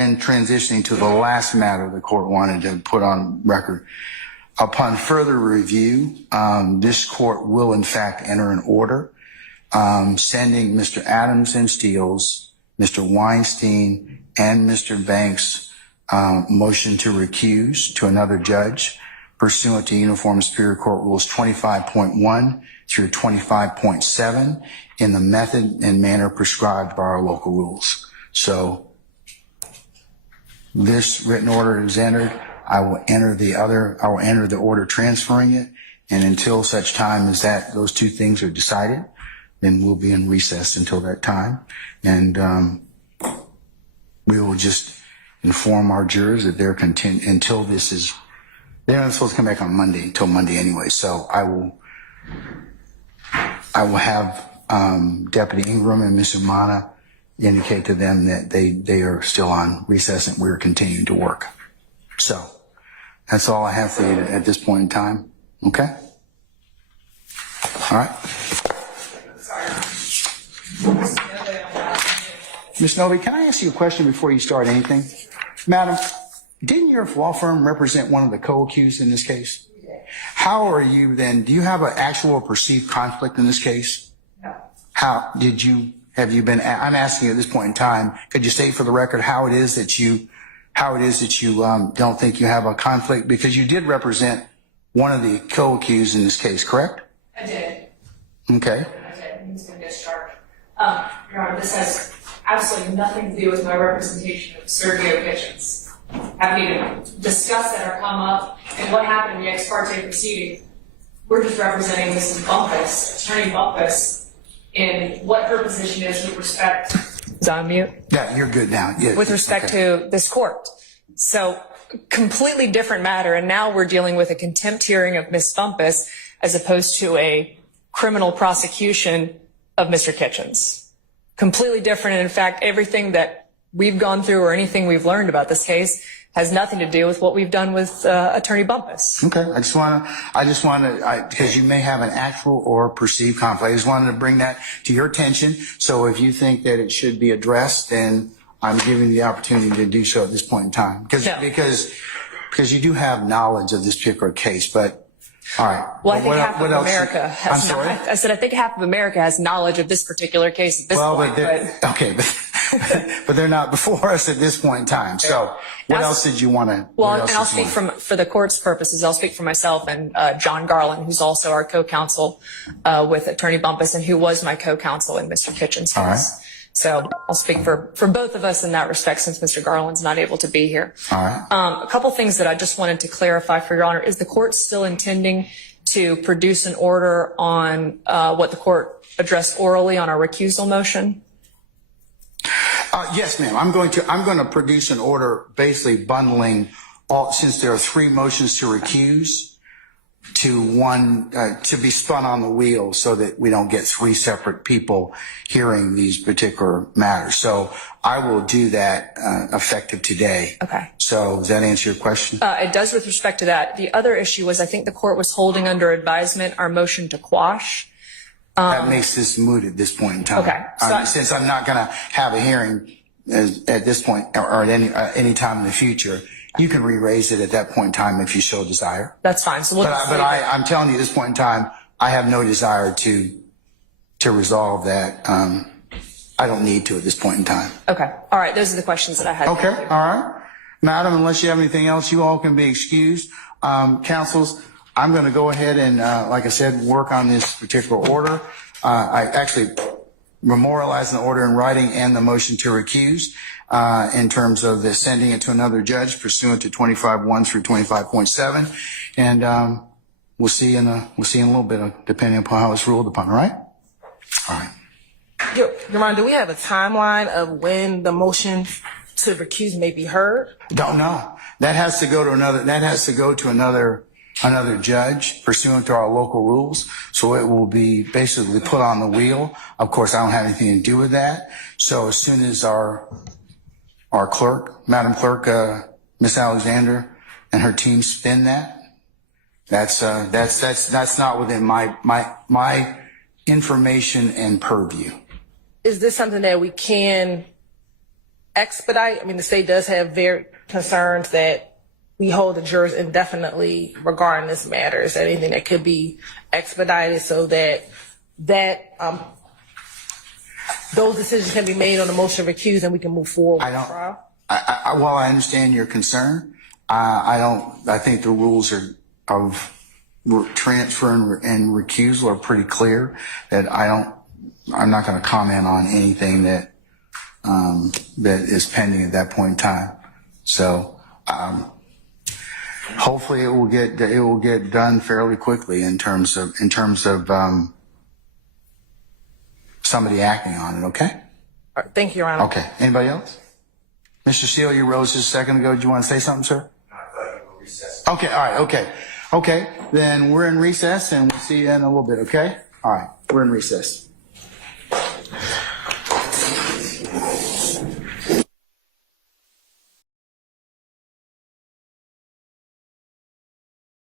And transitioning to the last matter the court wanted to put on record. Upon further review, this court will in fact enter an order sending Mr. Adams and Steele's, Mr. Weinstein, and Mr. Banks' motion to recuse to another judge pursuant to Uniform Superior Court Rules 25.1 through 25.7 in the method and manner prescribed by our local rules. So this written order is entered. I will enter the order transferring it, and until such time as those two things are decided, then we'll be in recess until that time. And we will just inform our jurors that they're until this is, they're not supposed to come back on Monday until Monday anyway. So I will have Deputy Ingram and Ms. Umana indicate to them that they are still on recess and we're continuing to work. So that's all I have for you at this point in time. Okay? All right. Ms. Novi, can I ask you a question before you start anything? Madam, didn't your law firm represent one of the co-accused in this case? How are you then? Do you have an actual or perceived conflict in this case? No. Have you been, I'm asking you at this point in time, could you state for the record how it is that you don't think you have a conflict? Because you did represent one of the co-accused in this case, correct? I did. Okay. I did. He's been discharged. Your Honor, this has absolutely nothing to do with my representation of Sergio Kitchens. Happy to discuss that or come up and what happened in the ex parte proceeding. We're just representing Mrs. Bumpus, Attorney Bumpus, in what her position is with respect. Is on mute? Yeah, you're good now. Yeah, with respect to this court. So completely different matter. And now we're dealing with a contempt hearing of Ms. Bumpus as opposed to a criminal prosecution of Mr. Kitchens. Completely different. And in fact, everything that we've gone through or anything we've learned about this case has nothing to do with what we've done with Attorney Bumpus. Okay, I just want to, because you may have an actual or perceived conflict. I just wanted to bring that to your attention. So if you think that it should be addressed, then I'm giving you the opportunity to do so at this point in time. Because you do have knowledge of this particular case, but all right. Well, I think half of America has. I'm sorry? I said I think half of America has knowledge of this particular case at this point. Okay, but they're not before us at this point in time. So what else did you want to? Well, and I'll speak for the court's purposes. I'll speak for myself and John Garland, who's also our co-counsel with Attorney Bumpus and who was my co-counsel in Mr. Kitchens' case. All right. So I'll speak for both of us in that respect since Mr. Garland's not able to be here. All right. A couple things that I just wanted to clarify for Your Honor. Is the court still intending to produce an order on what the court addressed orally on our recusal motion? Yes, ma'am. I'm going to produce an order basically bundling all, since there are three motions to recuse, to one to be spun on the wheel so that we don't get three separate people hearing these particular matters. So I will do that effective today. Okay. So does that answer your question? It does with respect to that. The other issue was I think the court was holding under advisement our motion to quash. That makes this moot at this point in time. Okay. So since I'm not going to have a hearing at this point or at any time in the future, you can re-raise it at that point in time if you so desire. That's fine. So I'm telling you at this point in time, I have no desire to resolve that. I don't need to at this point in time. Okay. All right. Those are the questions that I had. Okay. All right. Madam, unless you have anything else, you all can be excused. Counsels, I'm going to go ahead and, like I said, work on this particular order. I actually memorialized the order in writing and the motion to recuse in terms of the sending it to another judge pursuant to 25.1 through 25.7. And we'll see in a little bit, depending upon how it's ruled upon. All right? All right. Your Honor, do we have a timeline of when the motion to recuse may be heard? Don't know. That has to go to another judge pursuant to our local rules. So it will be basically put on the wheel. Of course, I don't have anything to do with that. So as soon as our clerk, Madam Clerk, Miss Alexander and her team spin that's not within my information and purview. Is this something that we can expedite. I mean, the state does have very concerns that we hold the jurors indefinitely regarding this matter. Is there anything that could be expedited so that those decisions can be made on the motion of recuse and we can move forward with the trial? While I understand your concern, I think the rules of transfer and recusal are pretty clear. That I'm not going to comment on anything that is pending at that point in time. So hopefully it will get done fairly quickly in terms of somebody acting on it. Okay. All right, thank you, Your Honor. Okay. Anybody else? Mr. Steele, you rose just a second ago. Do you want to say something, sir? I thought you were recessed. Okay. All right. Okay. Then we're in recess, and we'll see you in a little bit. Okay. All right. We're in recess.